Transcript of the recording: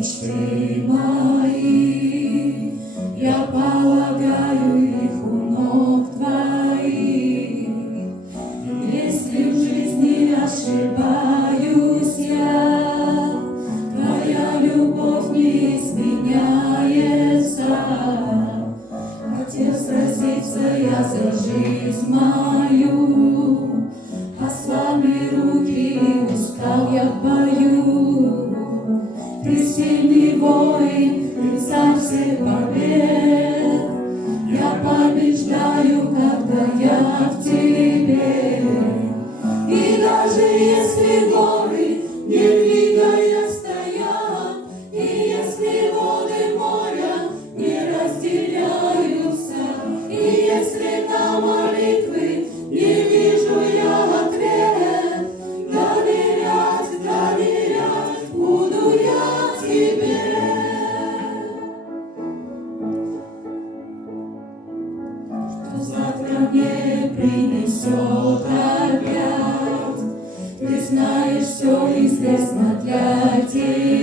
мечты мои, я полагаю их у ног твоих. Если в жизни ошибаюсь я, твоя любовь не изменяется. Хотел сразиться я за жизнь мою, ослабли руки, устал я в бою. Ты сильный воин, ты царь всех побед. Я побеждаю, когда я в тебе. И даже если горы не двигая стоят, и если воды моря не разделяются, и если на молитвы не вижу я ответ, доверять, доверять буду я тебе. Что завтра мне принесет опять, ты знаешь, все известно для тебя.